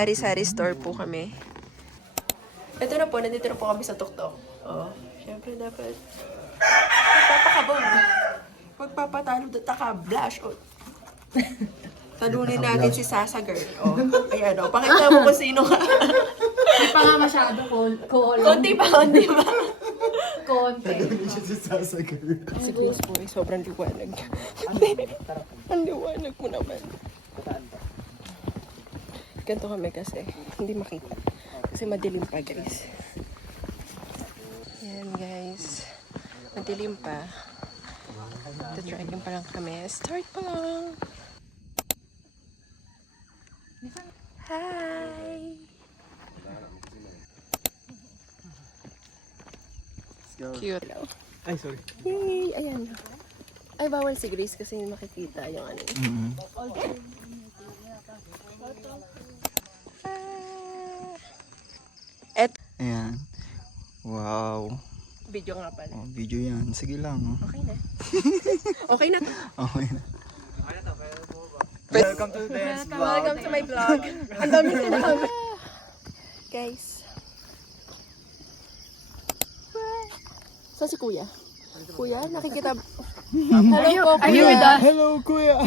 sari-sari store po kami. Ito na po, nandito na po kami sa tuktok. Oh, syempre dapat magpapakabog. Magpapatalo taka-blush. Oh. Talunin natin si Sasa girl. Oh, ayan o. Pakita mo kung sino ka. Hindi pa nga masyado cool. Konti pa, konti pa. Konti. Talunin siya si Sasa girl. Si Chris po ay sobrang liwanag. Ang liwanag mo naman. Ganito kami kasi hindi makita. Kasi madilim pa, guys. Yan, guys. Madilim pa. Driving pa lang kami. Start pa lang. Hi! Cute. Ay, sorry. Yay! Ayan. Ay, bawal si Grace kasi makikita yung ano. Ayan. Wow. Video nga pala. Oh, video yan. Sige lang. Okay na. Okay na to. Okay na. Welcome to my vlog. Ang dami sinabi. Guys. Saan si Kuya? Kuya, nakikita. Hello po, Kuya. Hello, kuya.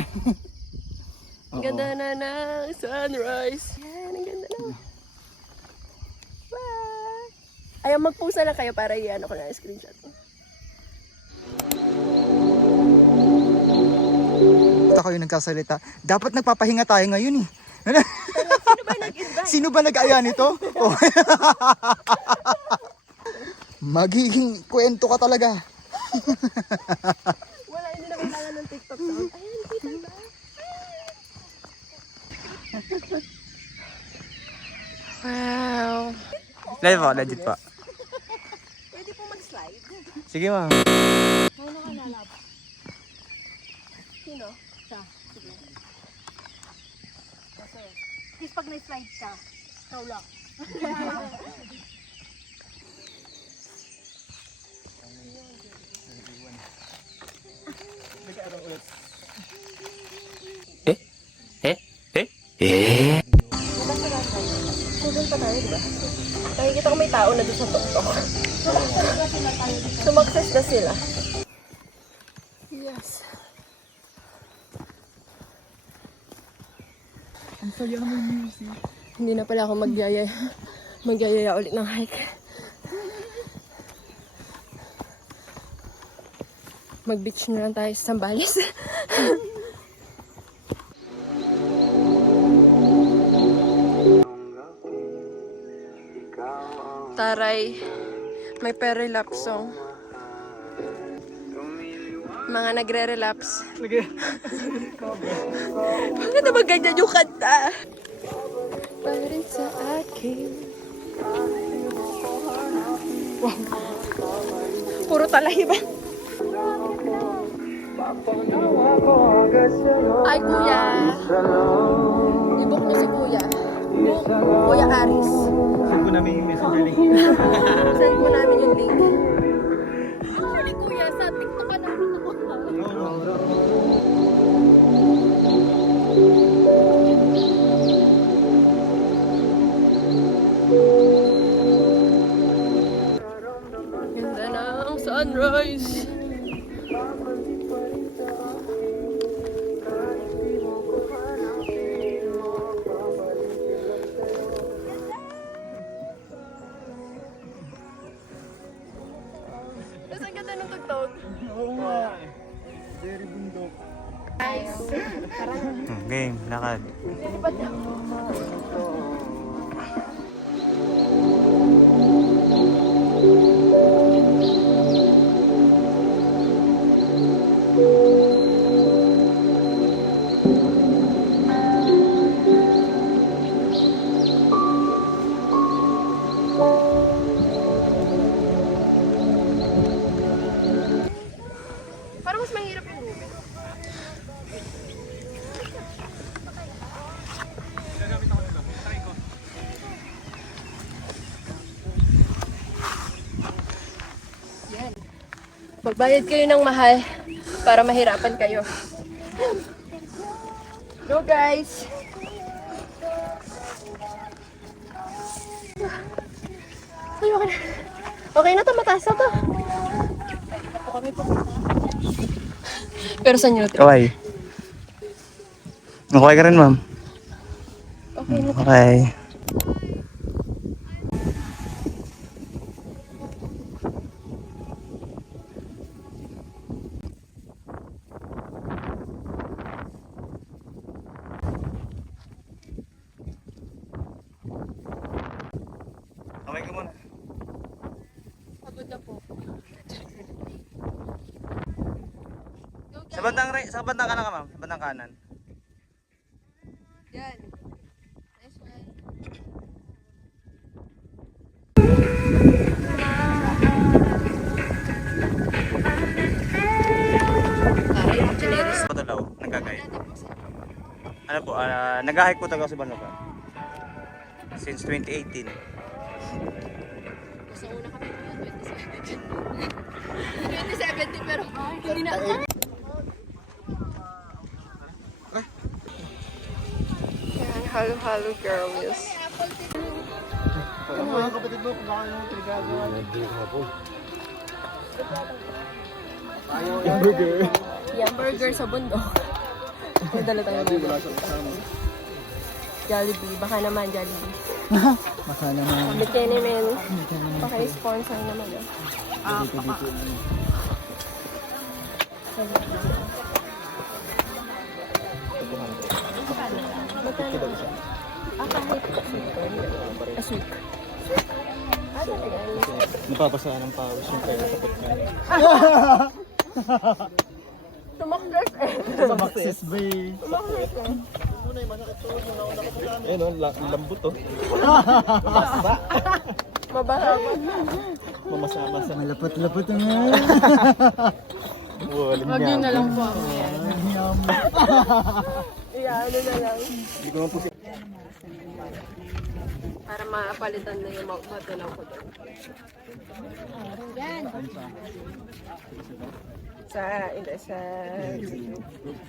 Ang ganda na ng sunrise. Yan, ang ganda na. Bye! Ayaw, mag-post na lang kayo para i-ano ko na screenshot. Ako yung nagkasalita. Dapat nagpapahinga tayo ngayon eh. Sino ba nag-invite? Sino ba nag-aya nito? Oh. Magiging kwento ka talaga. Wala, hindi na kailangan ng TikTok sound. Ayan, kita ba? Wow. Live po, legit po. Pwede po mag-slide. Sige ma'am. Sino? Siya. Sige. Kasi, please pag na-slide ka, ikaw lang. Kulang pa tayo, diba? Nakikita ko may tao na doon sa tuktok. Sumakses na sila. Yes. Ang saya ng music. Hindi na pala ako magyayaya ulit ng hike. Mag-beach na lang tayo sa Zambales. Taray, may per-relapse song. Mga nagre-relapse. Bakit naman ganyan yung kanta? Pa rin sa akin. Wow. Puro talay ba? Ay, kuya. I-book niyo si kuya. Book Kuya Aris. Send ko namin yung messenger link. Send mo namin yung link. Actually, kuya, sa TikTok ka namin ako. Ganda na ang sunrise. Tapos ang ganda ng tugtog. Oo nga. Very bundok. Guys, Game, lakad. lipad na. Parang mas mahirap yung Ruben. Yan. Magbayad kayo ng mahal para mahirapan kayo. Go guys! okay na. Okay na to, mataas na to. Pero saan nyo natin? Kaway. Okay ka rin, ma'am. Okay na. Okay. Okay ka muna. Pagod na po. Sa bandang kanan ka, ma'am. Sa bandang kanan. Yan. Nice one. Ay, chineris. Patulaw, nagkagay. Ano po, nag-hike po talaga sa Banoka. Since 2018. Sa una kami noon, 2017 pero hindi na. Yan, halo-halo girls. Mga kapatid mo, kung baka yung pinagagawa niyo. Yung burger. Yung burger sa bundok. May dala tayo ng Jollibee. Baka naman Jollibee. Baka naman. Kabit kayo namin. Baka sponsor naman. Asuk. Napapasaan ng pawis yung pera sa pagkain. Tumaklas eh. Sa Maxis Bay. Tumaklas eh. Eh no, lambot to. Mabasa ba? Mamasa-masa. Malapot-lapot nga. Wag yun na lang po ako yan. Ano na lang. Hindi ko naman po Para mapalitan na yung matulaw ko doon. Sa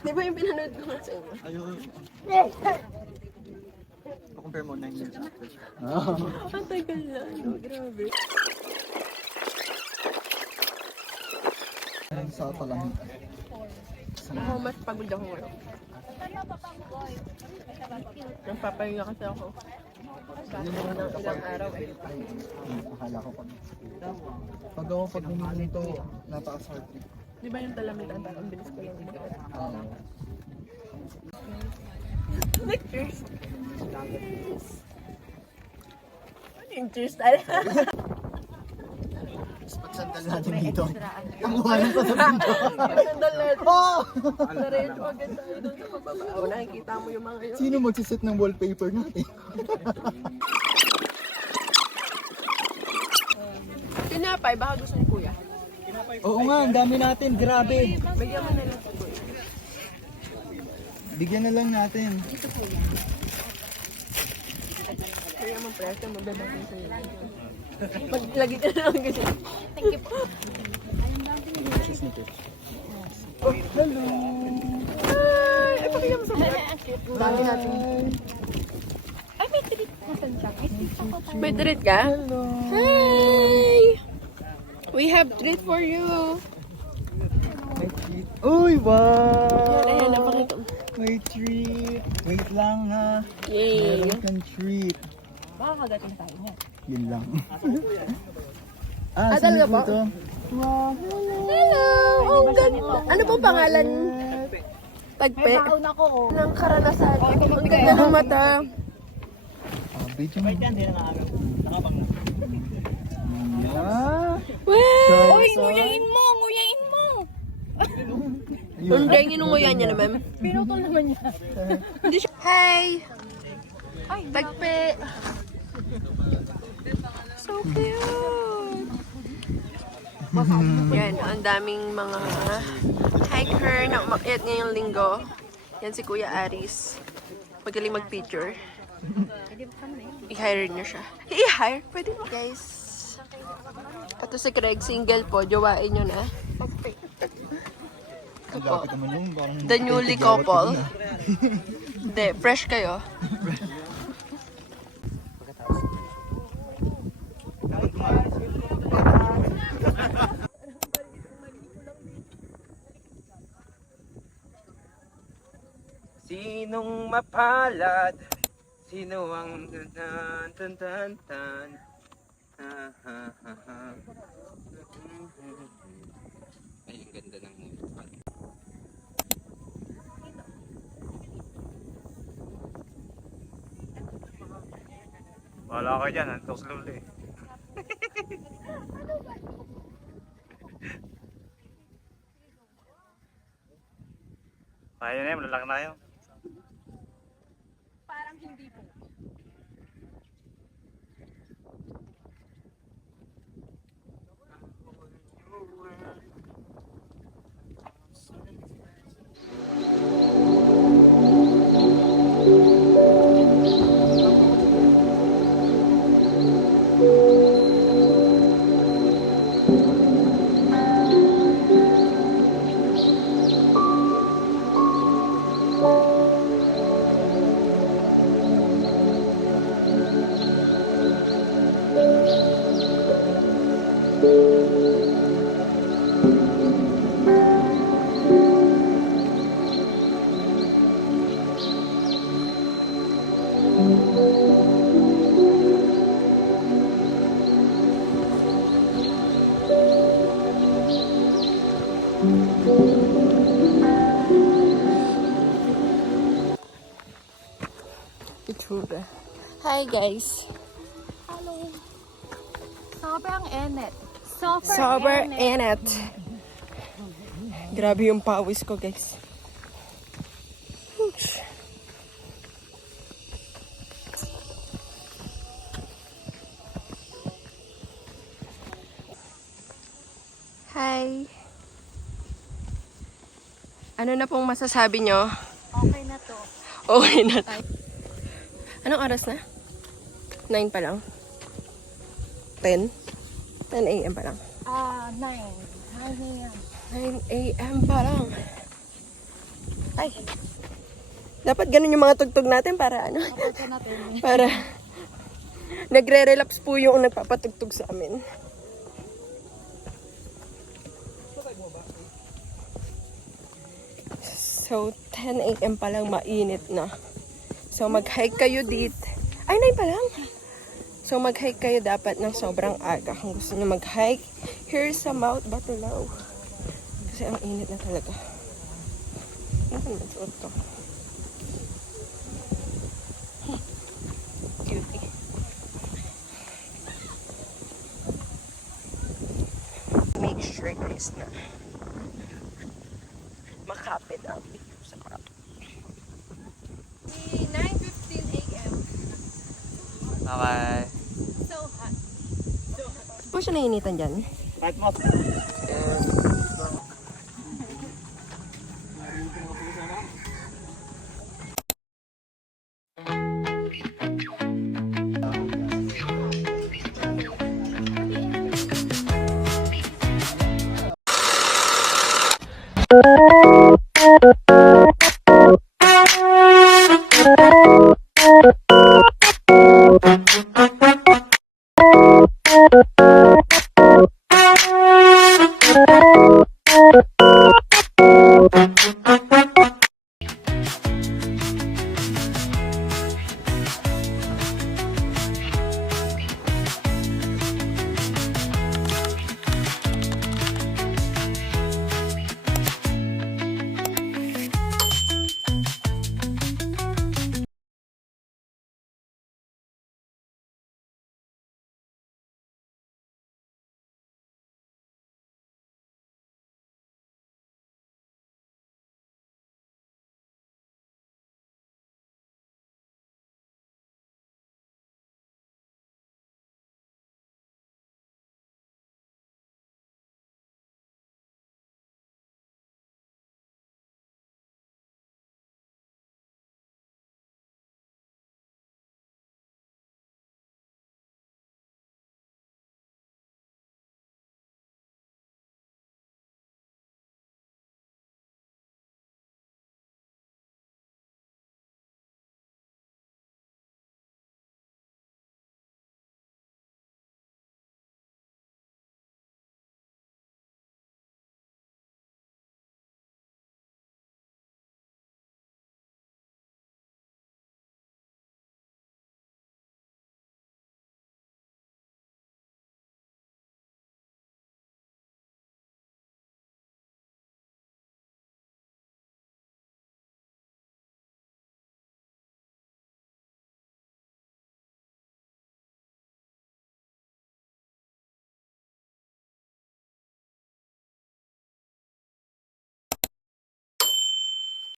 di ba yung pinanood ko nga sa inyo? ayun. Compare mo 9 years after. Ang tagal na, no? Grabe. Sa talang. Ako mas pagod ako ngayon. Nagpapahinga kasi ako. Kasi ng ilang araw eh. Akala ko pa. Pag ako pag humingi ito, napaka-short trip. Di ba yung talamitan? Ang bilis ko yung ito. Like cheers. Ano yung cheers tayo? Pagsandal natin dito. Ang buhanan pa sa mundo. Sandal natin. Oh! Diretso agad tayo doon sa pababa. O, nakikita mo yung mga yun. Sino magsiset ng wallpaper natin? Tinapay, baka gusto ni kuya. Oo nga, ang dami natin. Grabe. Bigyan mo na lang sa kuya. Bigyan na lang natin. Kaya mo presa mo, beba ko sa'yo. Maglagi ka na lang kasi. Thank you po. Oh, hello. Hi! Ay, pakinggan mo sa mga. Dami natin. Ay, may treat na saan siya. May treat ako tayo. May treat ka? Hello. Hi! We have treat for you. Uy, wow! Ayan, napakita mo. May treat. Wait lang ha. Yay! Meron kang treat. Baka kagating tayo niya. Yun lang. Ah, sino talaga po po? to? Hello! Ang ganda. Ano pong pangalan? Tagpe. Baon ako, oh. Ng karanasan. Ang ganda ng mata. Video mo. Wow! Uy, nguyain mo! Nguyain mo! Hindi, ginunguyan niya naman. Pinutol naman niya. Hindi siya. Hi! Tagpe! So cute! Yan, ang daming mga hiker na umakyat ngayong linggo. Yan si Kuya Aris. Magaling mag-picture. I-hire niyo siya. I-hire? Pwede mo. Guys, ito si Craig, single po. Jowain nyo na. Ito po. Lapit naman yung parang... The newly couple. Hindi, fresh kayo. Pagkatapos. Sinong mapalad? Sino ang tan. Ay, ang ganda ng mood. Wala ka dyan, antok slowly. Kaya na yun, malalaki na yun. Parang hindi po. Itsura. Hi guys. Hello. Sobrang init. Sober init. Grabe yung pawis ko guys. Oops. Hi. Ano na pong masasabi nyo? Okay na to. Okay na. Anong oras na? 9 pa lang. 10? 10 a.m. pa lang. 9 a.m. 9 a.m. pa lang. Ay. Dapat ganun yung mga tugtog natin para ano? Kapag natin eh. Para nagre-relapse po yung nagpapatugtog sa amin. So, 10 a.m. pa lang mainit na. So, mag-hike kayo dito. Ay, 9 pa lang. So, mag-hike kayo dapat ng sobrang aga. Kung gusto nyo mag-hike, here's sa Mount Batulaw. Kasi ang init na talaga. Ano ba naman suot ko? Cutie. Make sure guys na makapit ang video sa crowd. 9:15 a.m. Bye-bye. So hot. Po siya nainitan dyan? Kahit mo.